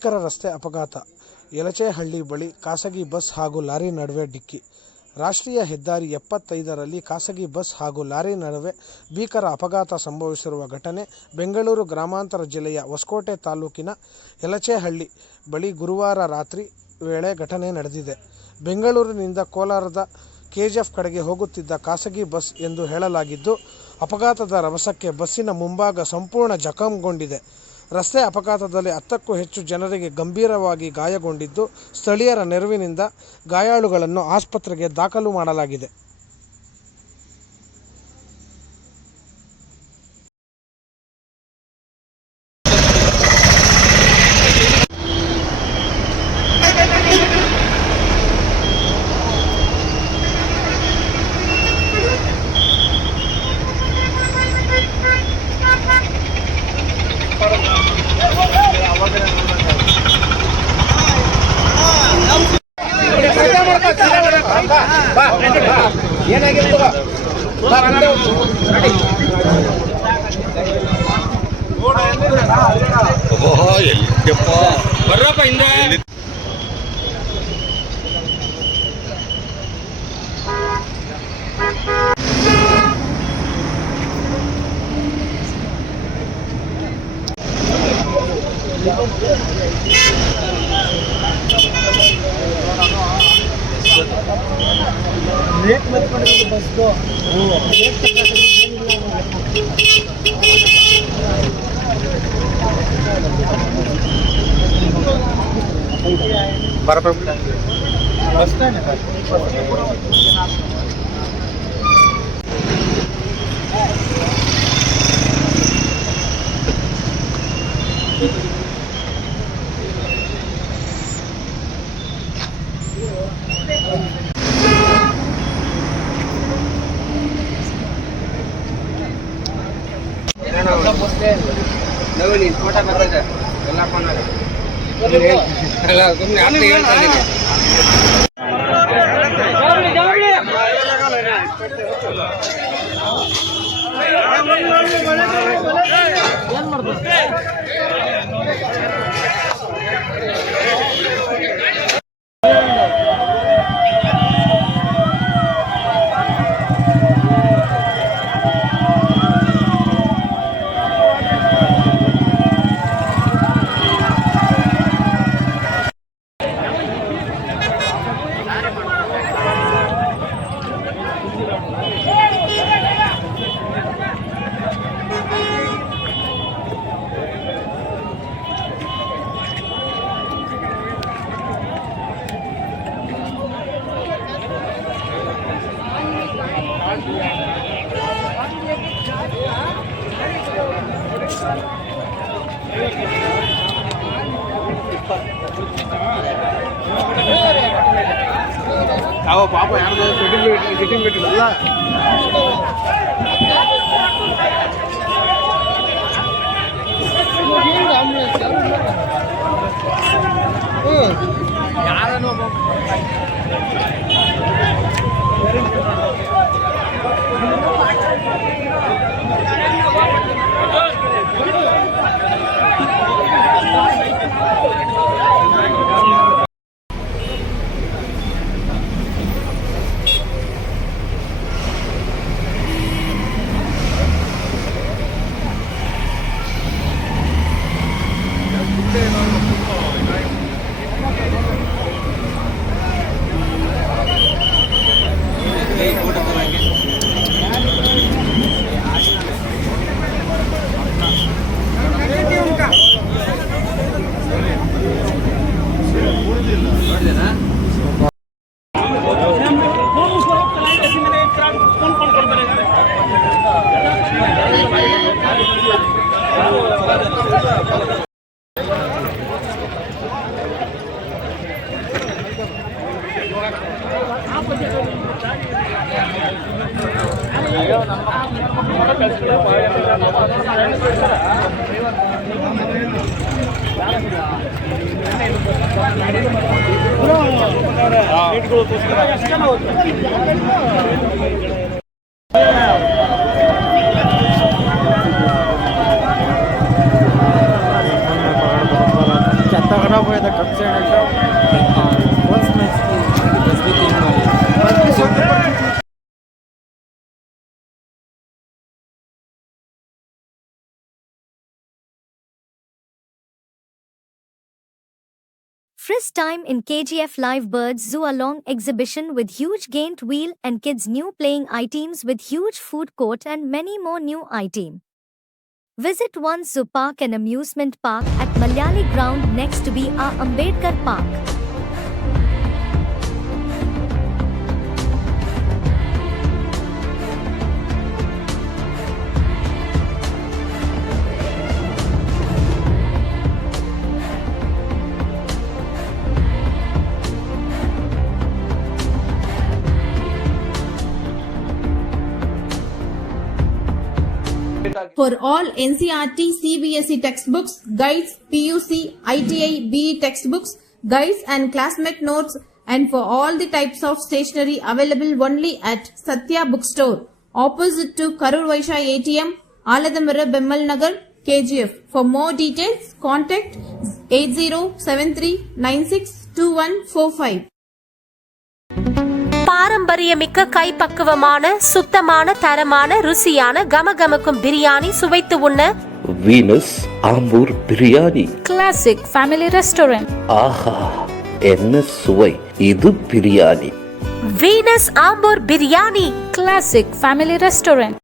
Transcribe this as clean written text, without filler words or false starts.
ಭೀಕರ ರಸ್ತೆ ಅಪಘಾತ. ಯಲಚೇಹಳ್ಳಿ ಬಳಿ ಖಾಸಗಿ ಬಸ್ ಹಾಗೂ ಲಾರಿ ನಡುವೆ ಡಿಕ್ಕಿ. ರಾಷ್ಟ್ರೀಯ ಹೆದ್ದಾರಿ 75ರಲ್ಲಿ ಖಾಸಗಿ ಬಸ್ ಹಾಗೂ ಲಾರಿ ನಡುವೆ ಭೀಕರ ಅಪಘಾತ ಸಂಭವಿಸಿರುವ ಘಟನೆ ಬೆಂಗಳೂರು ಗ್ರಾಮಾಂತರ ಜಿಲ್ಲೆಯ ಹೊಸಕೋಟೆ ತಾಲೂಕಿನ ಯಲಚೇಹಳ್ಳಿ ಬಳಿ ಗುರುವಾರ ರಾತ್ರಿ ವೇಳೆ ಘಟನೆ ನಡೆದಿದೆ. ಬೆಂಗಳೂರಿನಿಂದ ಕೋಲಾರದ ಕೆಜಿಎಫ್ ಕಡೆಗೆ ಹೋಗುತ್ತಿದ್ದ ಖಾಸಗಿ ಬಸ್ ಎಂದು ಹೇಳಲಾಗಿದ್ದು, ಅಪಘಾತದ ರಭಸಕ್ಕೆ ಬಸ್ಸಿನ ಮುಂಭಾಗ ಸಂಪೂರ್ಣ ಜಖಂಗೊಂಡಿದೆ. ರಸ್ತೆ ಅಪಘಾತದಲ್ಲಿ 10ಕ್ಕೂ ಹೆಚ್ಚು ಜನರಿಗೆ ಗಂಭೀರವಾಗಿ ಗಾಯಗೊಂಡಿದ್ದು, ಸ್ಥಳೀಯರ ನೆರವಿನಿಂದ ಗಾಯಾಳುಗಳನ್ನು ಆಸ್ಪತ್ರೆಗೆ ದಾಖಲು ಮಾಡಲಾಗಿದೆ. ಬರ್ರಪ್ಪ ಹಿಂದೆ. ಬ್ರೇಕ್ ಮತ್ಕೊಂಡಿರೋದು ಬಸ್ದು ಬಸ್ ಸ್ಟ್ಯಾಂಡ್ ನಾವು ನೀನು ಫೋಟೋ ಬರ್ತಿದ್ದೆ ಎಲ್ಲ ಎಲ್ಲ ಸುಮ್ಮನೆ ಅರ್ಥ ಹೇಳ್ತಾನೆ. ಏನು ಮಾಡ್ತಾರೆ? ಯಾವ ಪಾಪ ಯಾರ್ದು ಫಿಟ್ಟಿಂಗ್ ಬಿಟ್ಟಿಲ್ಲ. ಯಾರನ್ನು Frisk time in KGF Live Birds Zoo along exhibition with huge gained wheel and kids new playing items with huge food court and many more new items. Visit one zoo park and amusement park at Malayali ground next to B.R. Ambedkar Park. For all NCERT CBSE textbooks, guides, PUC, ITI, BE textbooks, guides and classmate notes, and for all the types of stationery available only at Satya Bookstore, opposite to Karur Vaishya ATM, Aladamara Bemmal Nagar, KGF. For more details, contact 8073962145. பாரம்பரியமிக்க கைப்பக்குவமான சுத்தமான தரமான ருசியான கமகமக்கும் பிரியாணி சுவைத்து உண்ண Venus Ambur biryani classic family restaurant. ஆஹா, என்ன சுவை! இது biryani. Venus Ambur biryani classic family restaurant.